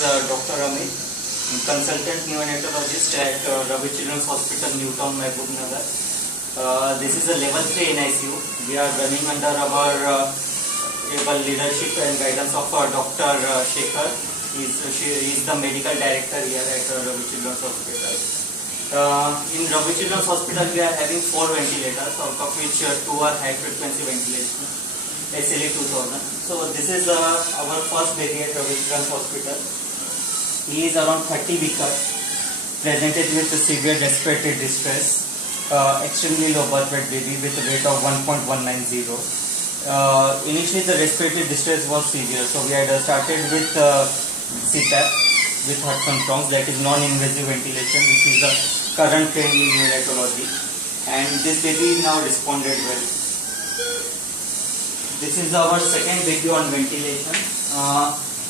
Dr. Amit, consultant neonatologist at Ravi Children's Hospital, Newtown, Mahbubnagar. This is a level 3 NICU. We are running under our able leadership and guidance of Dr. Shekhar. He is the medical director here at Ravi Children's Hospital. In Ravi Children's Hospital, we are having 4 ventilators, out of which 2 are high frequency ventilation, SLE 2000. So this is our first baby at Ravi Children's Hospital. He is around 30 weeks, presented with severe respiratory distress, extremely low birth weight baby with a weight of 1.190. Initially the respiratory distress was severe, so we had started with CPAP with Hudson Tonks, that is non-invasive ventilation, which is the current trend in neonatology, and this baby now responded well. This is our second baby on ventilation.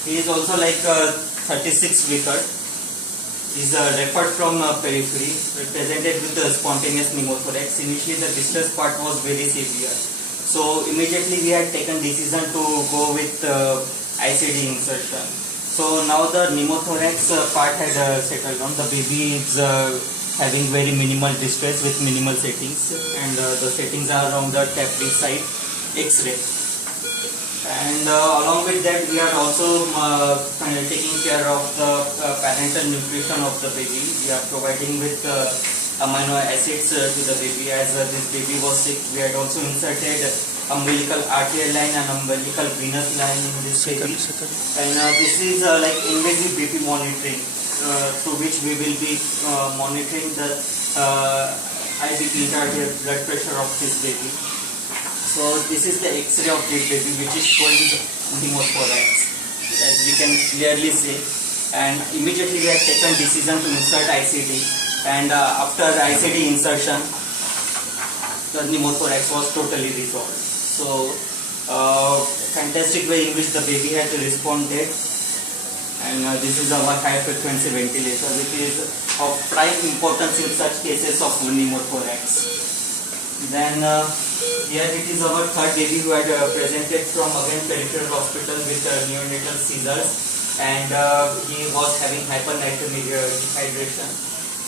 He is also like 36 weeks. He is referred from periphery, presented with spontaneous pneumothorax. Initially the distress part was very severe, so immediately we had taken decision to go with ICD insertion. So now the pneumothorax part had settled down. The baby is having very minimal distress with minimal settings, and the settings are on the TAPRI side, X-ray. And along with that, we are also taking care of the parental nutrition of the baby. We are providing with amino acids to the baby. As this baby was sick, we had also inserted umbilical arterial line and umbilical venous line in this baby. And this is like invasive BP monitoring, through which we will be monitoring the IBP, intra-arterial blood pressure of this baby. So this is the X-ray of this baby, which is showing pneumothorax, as we can clearly see. And immediately we have taken decision to insert ICD, and after ICD insertion, the pneumothorax was totally resolved. So fantastic way in which the baby had responded. And this is our high frequency ventilator, which is of prime importance in such cases of pneumothorax. Then here it is our third baby who had presented from again peripheral hospital with neonatal seizures, and he was having hypernatremic dehydration.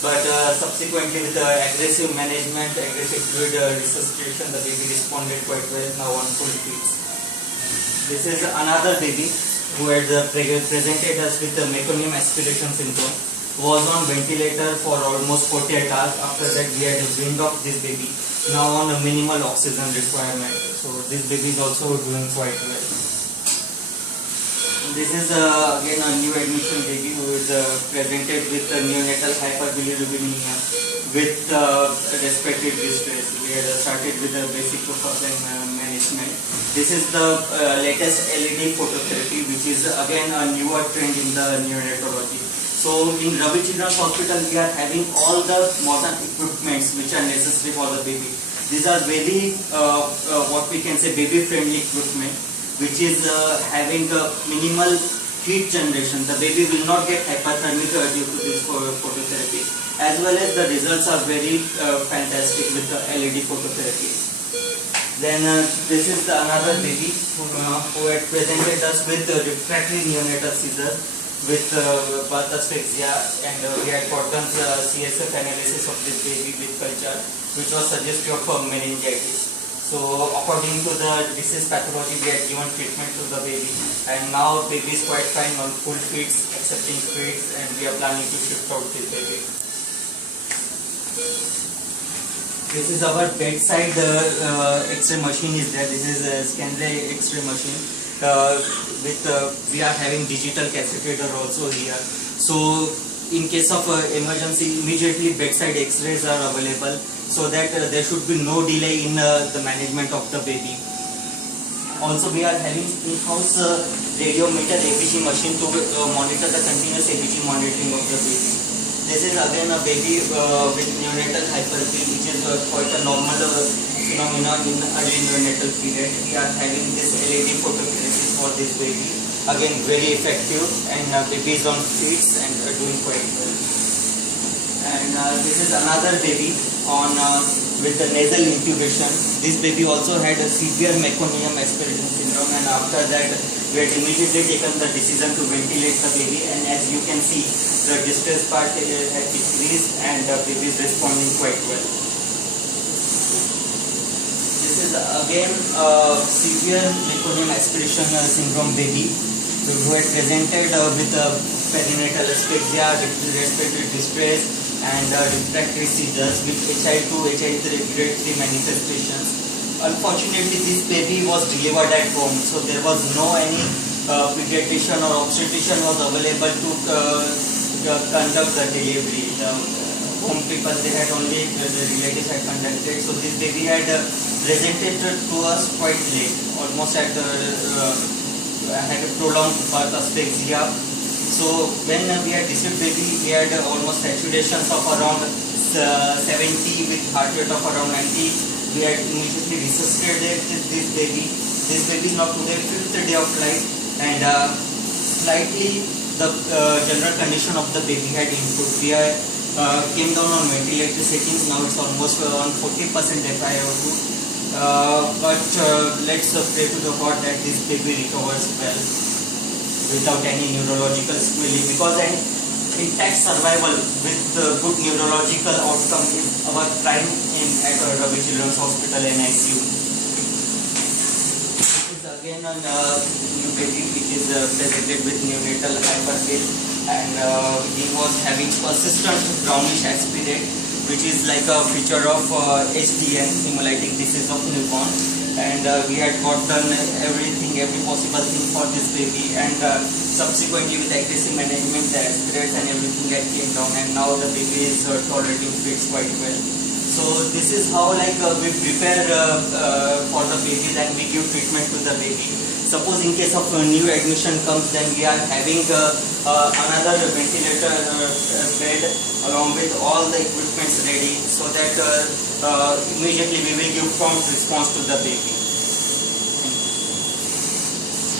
But subsequently with aggressive management, aggressive fluid resuscitation, the baby responded quite well, now on full feeds. This is another baby who had presented us with meconium aspiration syndrome, was on ventilator for almost 48 hours. After that we had weaned off this baby, now on a minimal oxygen requirement. So this baby is also doing quite well. This is again a new admission baby who is presented with neonatal hyperbilirubinemia with respiratory distress. We had started with the basic first-line management. This is the latest LED phototherapy, which is again a newer trend in the neonatology. So in Ravi Children's Hospital, we are having all the modern equipments which are necessary for the baby. These are very what we can say baby friendly equipment, which is having a minimal heat generation. The baby will not get hypothermic due to this phototherapy, as well as the results are very fantastic with the LED phototherapy. Then this is another baby who had presented us with refractory neonatal seizure with birth asphyxia, and we had gotten CSF analysis of this baby with culture, which was suggestive of meningitis. So according to the disease pathology, we had given treatment to the baby, and now baby is quite fine on full feeds, accepting feeds, and we are planning to shift out this baby. This is our bedside X-ray machine is there. This is a Scanray X-ray machine. We are having digital catheter also here. So in case of emergency, immediately bedside X-rays are available, so that there should be no delay in the management of the baby. Also we are having in-house radiometer ABG machine to monitor the continuous ABG monitoring of the baby. This is again a baby with neonatal hypertrophy, which is quite a normal phenomenon in early neonatal period. We are having this LED phototherapy for this baby. Again very effective, and baby is on feeds and doing quite well. And this is another baby on with the nasal intubation. This baby also had a severe meconium aspiratum syndrome, and after that we had immediately taken the decision to ventilate the baby, and as you can see the distress part had decreased and the baby is responding quite well. This is again a severe meconium aspiration syndrome baby who had presented with perinatal asphyxia, respiratory distress and refractory seizures with HI2, HI3 grade 3 manifestations. Unfortunately, this baby was delivered at home, so there was no any pediatrician or obstetrician was available to conduct the delivery. The home people, they had only the relatives had conducted, so this baby had presented to us quite late, almost at had a prolonged birth asphyxia. So when we had received baby, we had almost saturations of around 70 with heart rate of around 90. We had immediately resuscitated this baby. This baby is now today 5th day of life, and slightly the general condition of the baby had improved. We came down on ventilator settings. Now it's almost on 40% FiO2. But let's pray to the God that this baby recovers well without any neurological sequelae, because an intact survival with good neurological outcome is our prime aim at Ravi Children's Hospital NICU. This is again a new baby which is presented with neonatal hyperbill, and he was having persistent brownish aspirate, which is like a feature of HDN, hemolytic disease of newborn. And we had done every possible thing for this baby, and subsequently with aggressive management the aspirates and everything that came down, and now the baby is tolerating feeds quite well. So this is how we prepare for the baby, then we give treatment to the baby. Suppose in case of a new admission comes, then we are having another ventilator bed along with all the equipments ready, so that immediately we will give prompt response to the baby.